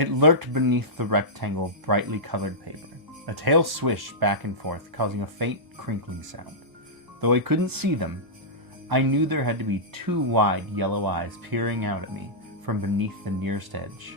It lurked beneath the rectangle of brightly colored paper. A tail swished back and forth, causing a faint crinkling sound. Though I couldn't see them, I knew there had to be 2 wide yellow eyes peering out at me from beneath the nearest edge.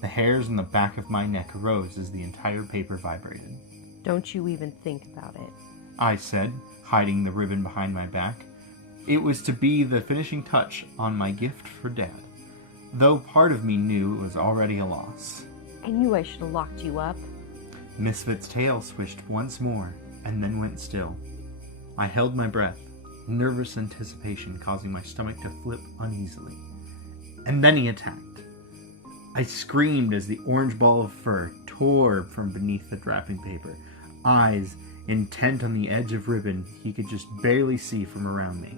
The hairs on the back of my neck rose as the entire paper vibrated. Don't you even think about it, I said, hiding the ribbon behind my back. It was to be the finishing touch on my gift for Dad, though part of me knew it was already a loss. I knew I should have locked you up. Misfit's tail swished once more, and then went still. I held my breath, nervous anticipation causing my stomach to flip uneasily. And then he attacked. I screamed as the orange ball of fur tore from beneath the wrapping paper, eyes intent on the edge of ribbon he could just barely see from around me.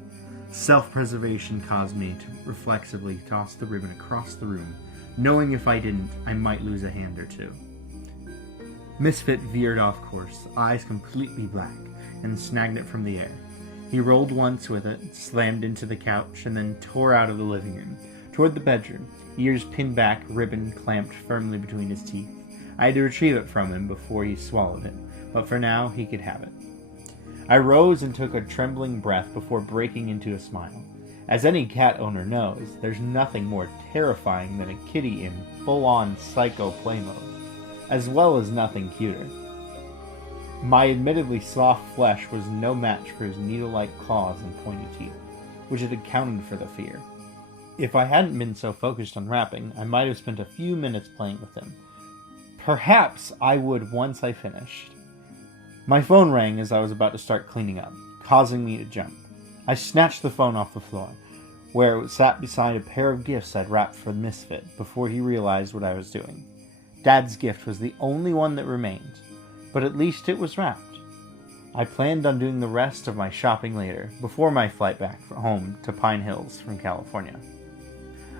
Self-preservation caused me to reflexively toss the ribbon across the room, knowing if I didn't, I might lose a hand or two. Misfit veered off course, eyes completely black, and snagged it from the air. He rolled once with it, slammed into the couch, and then tore out of the living room, toward the bedroom, ears pinned back, ribbon clamped firmly between his teeth. I had to retrieve it from him before he swallowed it, but for now he could have it. I rose and took a trembling breath before breaking into a smile. As any cat owner knows, there's nothing more terrifying than a kitty in full-on psycho play mode, as well as nothing cuter. My admittedly soft flesh was no match for his needle-like claws and pointy teeth, which had accounted for the fear. If I hadn't been so focused on wrapping, I might have spent a few minutes playing with him. Perhaps I would once I finished. My phone rang as I was about to start cleaning up, causing me to jump. I snatched the phone off the floor, where it sat beside a pair of gifts I'd wrapped for Misfit before he realized what I was doing. Dad's gift was the only one that remained, but at least it was wrapped. I planned on doing the rest of my shopping later, before my flight back home to Pine Hills from California.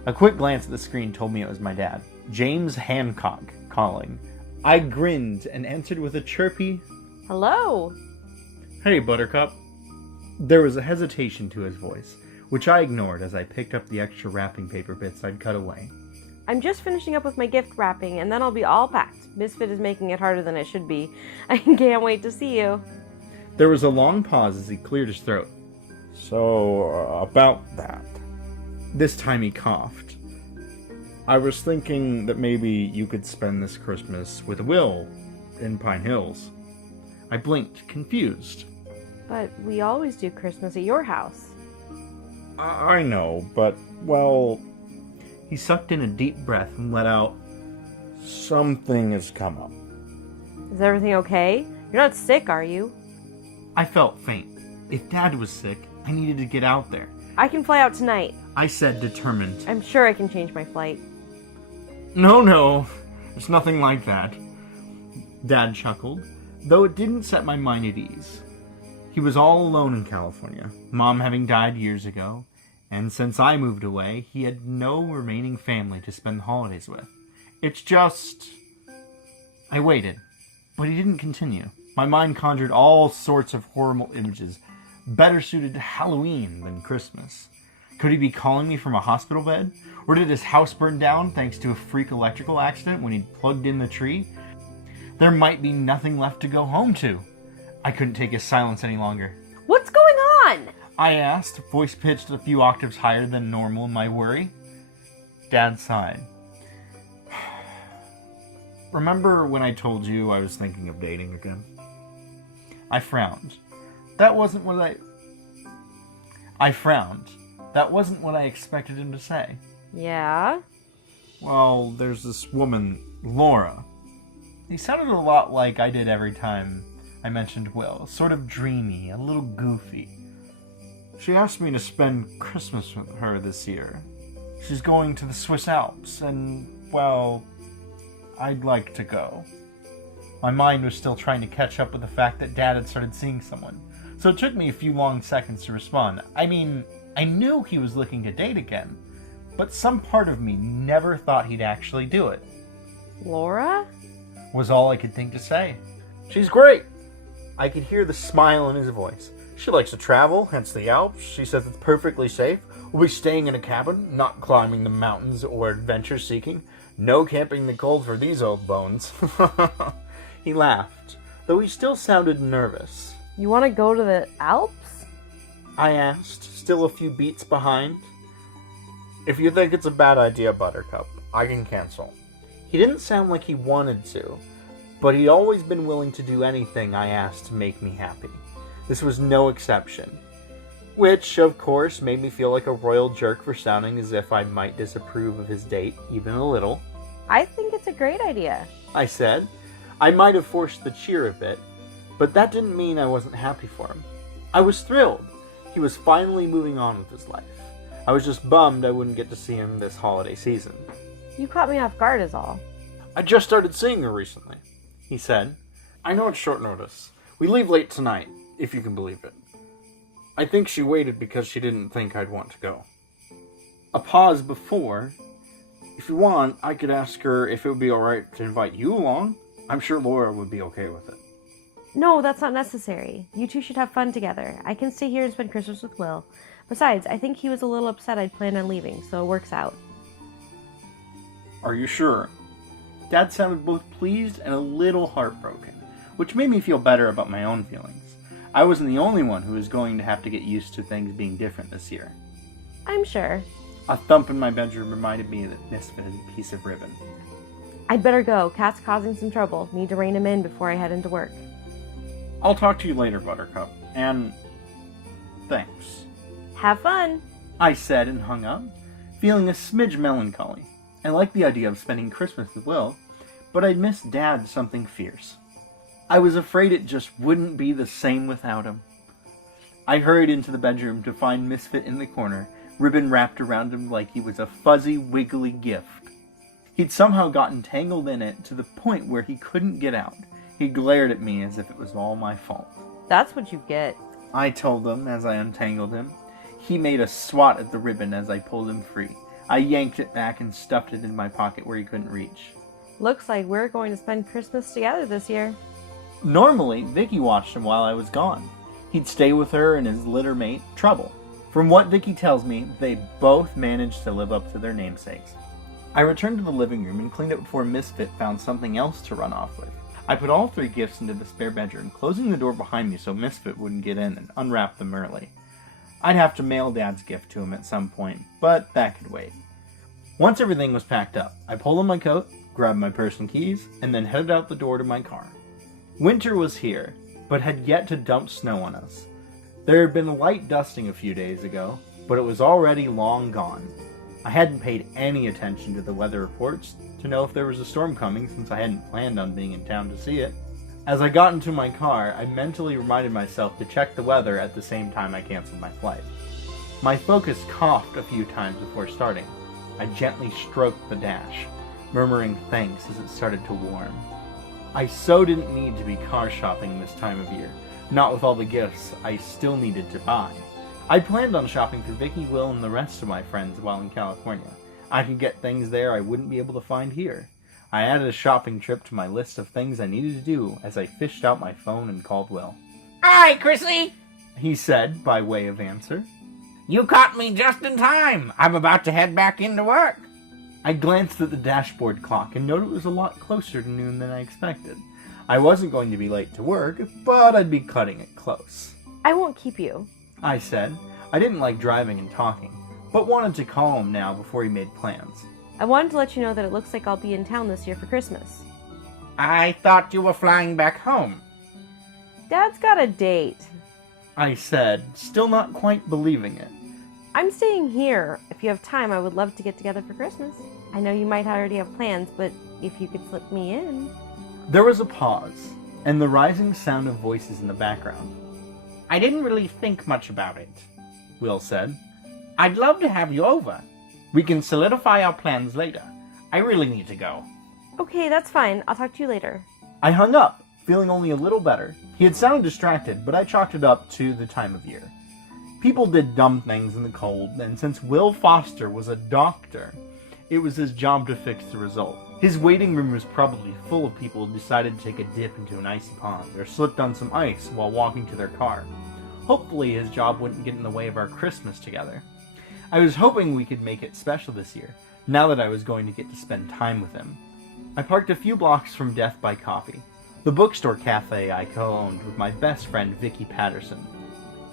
A quick glance at the screen told me it was my dad, James Hancock, calling. I grinned and answered with a chirpy, Hello? "Hey, Buttercup." There was a hesitation to his voice, which I ignored as I picked up the extra wrapping paper bits I'd cut away. I'm just finishing up with my gift wrapping, and then I'll be all packed. Misfit is making it harder than it should be. I can't wait to see you. There was a long pause as he cleared his throat. So, about that. This time he coughed. I was thinking that maybe you could spend this Christmas with Will in Pine Hills. I blinked, confused. But we always do Christmas at your house. I know, but, well... He sucked in a deep breath and let out, "Something has come up." Is everything okay? You're not sick, are you? I felt faint. If Dad was sick, I needed to get out there. I can fly out tonight. I said, determined. I'm sure I can change my flight. No, it's nothing like that. Dad chuckled, though it didn't set my mind at ease. He was all alone in California, Mom having died years ago, and since I moved away, he had no remaining family to spend the holidays with. It's just... I waited, but he didn't continue. My mind conjured all sorts of horrible images, better suited to Halloween than Christmas. Could he be calling me from a hospital bed? Or did his house burn down thanks to a freak electrical accident when he'd plugged in the tree? There might be nothing left to go home to. I couldn't take his silence any longer. What's going on? I asked, voice pitched a few octaves higher than normal in my worry. Dad sighed. Remember when I told you I was thinking of dating again? I frowned. That wasn't what I expected him to say. Yeah? Well, there's this woman, Laura. He sounded a lot like I did every time I mentioned Will. Sort of dreamy, a little goofy. She asked me to spend Christmas with her this year. She's going to the Swiss Alps, and, well, I'd like to go. My mind was still trying to catch up with the fact that Dad had started seeing someone, so it took me a few long seconds to respond. I mean, I knew he was looking to date again, but some part of me never thought he'd actually do it. Laura? Was all I could think to say. She's great. I could hear the smile in his voice. She likes to travel, hence the Alps. She says it's perfectly safe. We'll be staying in a cabin, not climbing the mountains or adventure seeking. No camping the cold for these old bones. He laughed, though he still sounded nervous. You want to go to the Alps? I asked, still a few beats behind. If you think it's a bad idea, Buttercup, I can cancel. He didn't sound like he wanted to, but he'd always been willing to do anything I asked to make me happy. This was no exception. Which, of course, made me feel like a royal jerk for sounding as if I might disapprove of his date, even a little. I think it's a great idea, I said. I might have forced the cheer a bit, but that didn't mean I wasn't happy for him. I was thrilled. He was finally moving on with his life. I was just bummed I wouldn't get to see him this holiday season. You caught me off guard is all. I just started seeing her recently, he said. I know it's short notice. We leave late tonight, if you can believe it. I think she waited because she didn't think I'd want to go. A pause before. If you want, I could ask her if it would be alright to invite you along. I'm sure Laura would be okay with it. No, that's not necessary. You two should have fun together. I can stay here and spend Christmas with Will. Besides, I think he was a little upset I'd planned on leaving, so it works out. Are you sure? Dad sounded both pleased and a little heartbroken, which made me feel better about my own feelings. I wasn't the only one who was going to have to get used to things being different this year. I'm sure. A thump in my bedroom reminded me that Misfit had a piece of ribbon. I'd better go. Cat's causing some trouble. Need to rein him in before I head into work. I'll talk to you later, Buttercup, and thanks. Have fun! I said and hung up, feeling a smidge melancholy. I liked the idea of spending Christmas with Will, but I'd missed Dad something fierce. I was afraid it just wouldn't be the same without him. I hurried into the bedroom to find Misfit in the corner, ribbon wrapped around him like he was a fuzzy, wiggly gift. He'd somehow gotten tangled in it to the point where he couldn't get out. He glared at me as if it was all my fault. That's what you get. I told him as I untangled him. He made a swat at the ribbon as I pulled him free. I yanked it back and stuffed it in my pocket where he couldn't reach. Looks like we're going to spend Christmas together this year. Normally, Vicky watched him while I was gone. He'd stay with her and his litter mate, Trouble. From what Vicky tells me, they both managed to live up to their namesakes. I returned to the living room and cleaned up before Misfit found something else to run off with. I put all 3 gifts into the spare bedroom, closing the door behind me so Misfit wouldn't get in, and unwrapped them early. I'd have to mail Dad's gift to him at some point, but that could wait. Once everything was packed up, I pulled on my coat, grabbed my purse and keys, and then headed out the door to my car. Winter was here, but had yet to dump snow on us. There had been a light dusting a few days ago, but it was already long gone. I hadn't paid any attention to the weather reports to know if there was a storm coming since I hadn't planned on being in town to see it. As I got into my car, I mentally reminded myself to check the weather at the same time I canceled my flight. My Focus coughed a few times before starting. I gently stroked the dash, murmuring thanks as it started to warm. I so didn't need to be car shopping this time of year, not with all the gifts I still needed to buy. I planned on shopping for Vicky, Will, and the rest of my friends while in California. I could get things there I wouldn't be able to find here. I added a shopping trip to my list of things I needed to do as I fished out my phone and called Will. "Hi, Chrissy!" he said by way of answer. "You caught me just in time. I'm about to head back into work." I glanced at the dashboard clock and noted it was a lot closer to noon than I expected. I wasn't going to be late to work, but I'd be cutting it close. I won't keep you. I said. I didn't like driving and talking, but wanted to call him now before he made plans. I wanted to let you know that it looks like I'll be in town this year for Christmas. "I thought you were flying back home." Dad's got a date. I said, still not quite believing it. I'm staying here. If you have time, I would love to get together for Christmas. I know you might already have plans, but if you could slip me in. There was a pause, and the rising sound of voices in the background. "I didn't really think much about it," Will said. "I'd love to have you over. We can solidify our plans later. I really need to go." Okay, that's fine. I'll talk to you later. I hung up, feeling only a little better. He had sounded distracted, but I chalked it up to the time of year. People did dumb things in the cold, and since Will Foster was a doctor, it was his job to fix the result. His waiting room was probably full of people who decided to take a dip into an icy pond, or slipped on some ice while walking to their car. Hopefully his job wouldn't get in the way of our Christmas together. I was hoping we could make it special this year, now that I was going to get to spend time with him. I parked a few blocks from Death by Coffee, the bookstore cafe I co-owned with my best friend Vicky Patterson.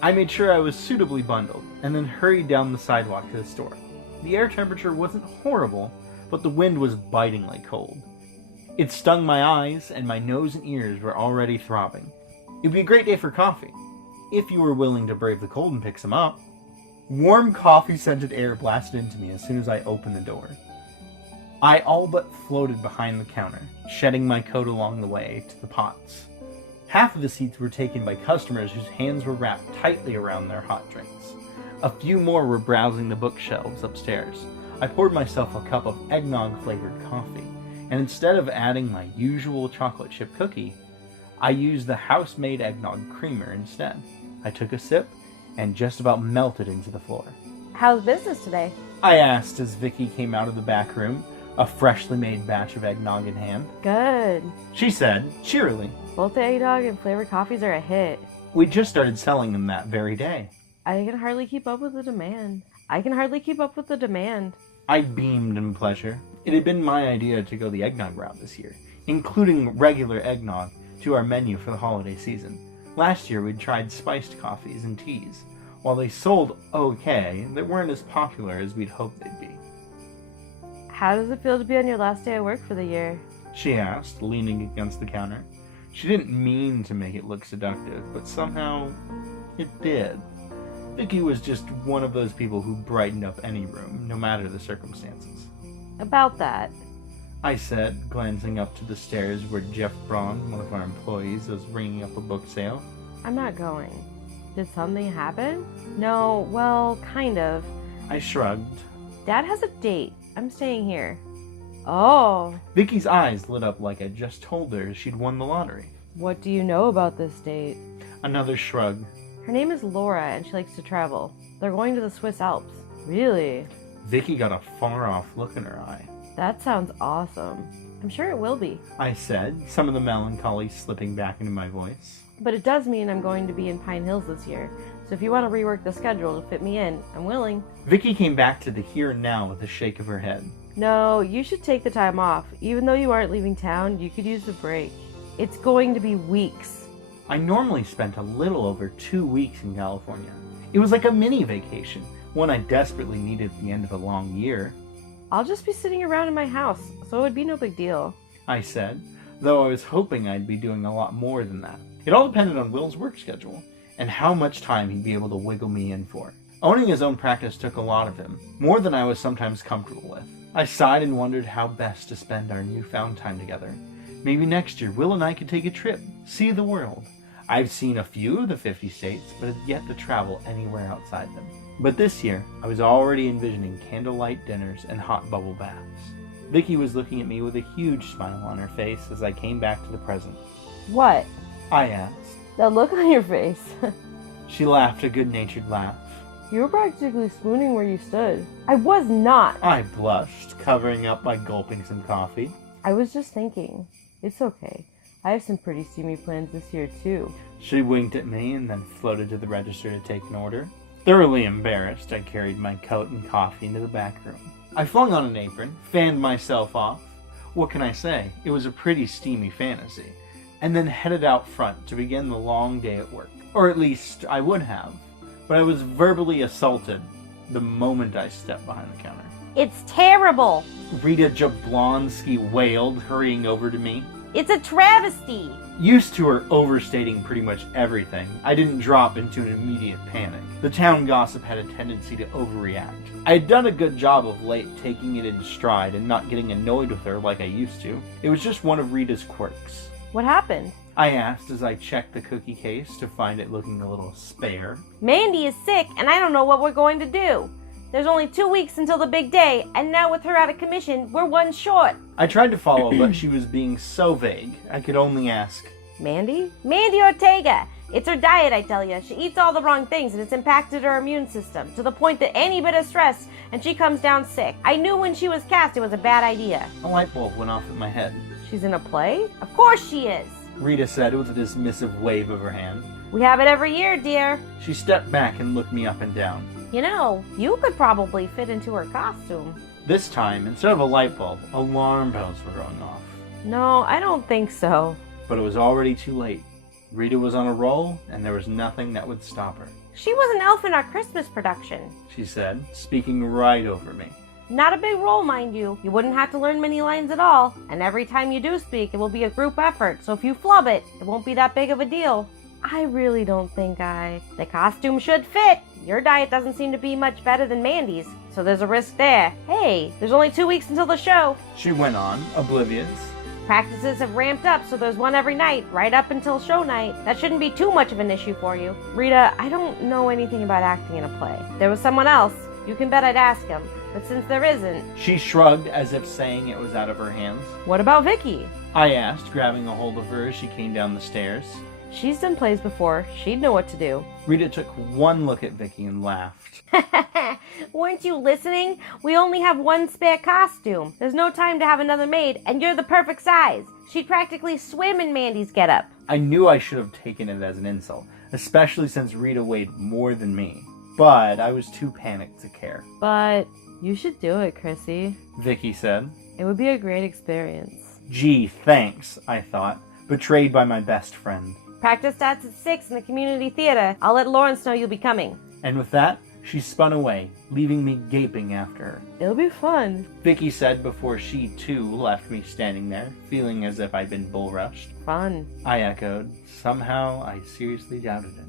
I made sure I was suitably bundled, and then hurried down the sidewalk to the store. The air temperature wasn't horrible, but the wind was bitingly cold. It stung my eyes, and my nose and ears were already throbbing. It'd be a great day for coffee, if you were willing to brave the cold and pick some up. Warm coffee-scented air blasted into me as soon as I opened the door. I all but floated behind the counter, shedding my coat along the way to the pots. Half of the seats were taken by customers whose hands were wrapped tightly around their hot drinks. A few more were browsing the bookshelves upstairs. I poured myself a cup of eggnog-flavored coffee, and instead of adding my usual chocolate chip cookie, I used the house-made eggnog creamer instead. I took a sip, and just about melted into the floor. How's business today? I asked as Vicky came out of the back room, a freshly made batch of eggnog in hand. Good. She said, cheerily. Both the eggnog and flavored coffees are a hit. We just started selling them that very day. I can hardly keep up with the demand. I beamed in pleasure. It had been my idea to go the eggnog route this year, including regular eggnog to our menu for the holiday season. Last year we'd tried spiced coffees and teas. While they sold okay, they weren't as popular as we'd hoped they'd be. How does it feel to be on your last day of work for the year? She asked, leaning against the counter. She didn't mean to make it look seductive, but somehow it did. Vicky was just one of those people who brightened up any room, no matter the circumstances. About that. I said, glancing up to the stairs where Jeff Braun, one of our employees, was ringing up a book sale. I'm not going. Did something happen? No, well, kind of. I shrugged. Dad has a date. I'm staying here. Oh. Vicky's eyes lit up like I just told her she'd won the lottery. What do you know about this date? Another shrug. Her name is Laura, and she likes to travel. They're going to the Swiss Alps. Really? Vicky got a far-off look in her eye. That sounds awesome. I'm sure it will be. I said, some of the melancholy slipping back into my voice. But it does mean I'm going to be in Pine Hills this year. So if you want to rework the schedule to fit me in, I'm willing. Vicky came back to the here and now with a shake of her head. No, you should take the time off. Even though you aren't leaving town, you could use the break. It's going to be weeks. I normally spent a little over 2 weeks in California. It was like a mini vacation, one I desperately needed at the end of a long year. I'll just be sitting around in my house, so it would be no big deal. I said, though I was hoping I'd be doing a lot more than that. It all depended on Will's work schedule, and how much time he'd be able to wiggle me in for. Owning his own practice took a lot of him, more than I was sometimes comfortable with. I sighed and wondered how best to spend our newfound time together. Maybe next year, Will and I could take a trip, see the world. I've seen a few of the 50 states, but have yet to travel anywhere outside them. But this year, I was already envisioning candlelight dinners and hot bubble baths. Vicky was looking at me with a huge smile on her face as I came back to the present. What? I asked. That look on your face. She laughed a good-natured laugh. You were practically spooning where you stood. I was not. I blushed, covering up by gulping some coffee. I was just thinking. It's okay. I have some pretty steamy plans this year, too. She winked at me and then floated to the register to take an order. Thoroughly embarrassed, I carried my coat and coffee into the back room. I flung on an apron, fanned myself off. What can I say? It was a pretty steamy fantasy. And then headed out front to begin the long day at work. Or at least, I would have. But I was verbally assaulted the moment I stepped behind the counter. It's terrible! Rita Jablonski wailed, hurrying over to me. It's a travesty! Used to her overstating pretty much everything, I didn't drop into an immediate panic. The town gossip had a tendency to overreact. I had done a good job of late taking it in stride and not getting annoyed with her like I used to. It was just one of Rita's quirks. What happened? I asked as I checked the cookie case to find it looking a little spare. Mandy is sick, and I don't know what we're going to do. There's only 2 weeks until the big day, and now with her out of commission, we're one short. I tried to follow, but she was being so vague, I could only ask. Mandy? Mandy Ortega! It's her diet, I tell you. She eats all the wrong things, and it's impacted her immune system, to the point that any bit of stress, and she comes down sick. I knew when she was cast it was a bad idea. A light bulb went off in my head. She's in a play? Of course she is! Rita said with a dismissive wave of her hand. We have it every year, dear. She stepped back and looked me up and down. You know, you could probably fit into her costume. This time, instead of a light bulb, alarm bells were going off. No, I don't think so. But it was already too late. Rita was on a roll, and there was nothing that would stop her. She was an elf in our Christmas production. She said, speaking right over me. Not a big role, mind you. You wouldn't have to learn many lines at all. And every time you do speak, it will be a group effort. So if you flub it, it won't be that big of a deal. I really don't think The costume should fit. Your diet doesn't seem to be much better than Mandy's. So there's a risk there. Hey, there's only 2 weeks until the show. She went on, oblivious. Practices have ramped up, so there's one every night, right up until show night. That shouldn't be too much of an issue for you. Rita, I don't know anything about acting in a play. If there was someone else, you can bet I'd ask him. But since there isn't... She shrugged as if saying it was out of her hands. What about Vicky? I asked, grabbing a hold of her as she came down the stairs. She's done plays before. She'd know what to do. Rita took one look at Vicky and laughed. Weren't you listening? We only have one spare costume. There's no time to have another made, and you're the perfect size. She'd practically swim in Mandy's getup. I knew I should have taken it as an insult, especially since Rita weighed more than me. But I was too panicked to care. But you should do it, Chrissy. Vicky said. It would be a great experience. Gee, thanks, I thought, betrayed by my best friend. Practice starts at 6 in the community theater. I'll let Lawrence know you'll be coming. And with that, she spun away, leaving me gaping after her. It'll be fun. Vicky said before she, too, left me standing there, feeling as if I'd been bull rushed. Fun. I echoed. Somehow, I seriously doubted it.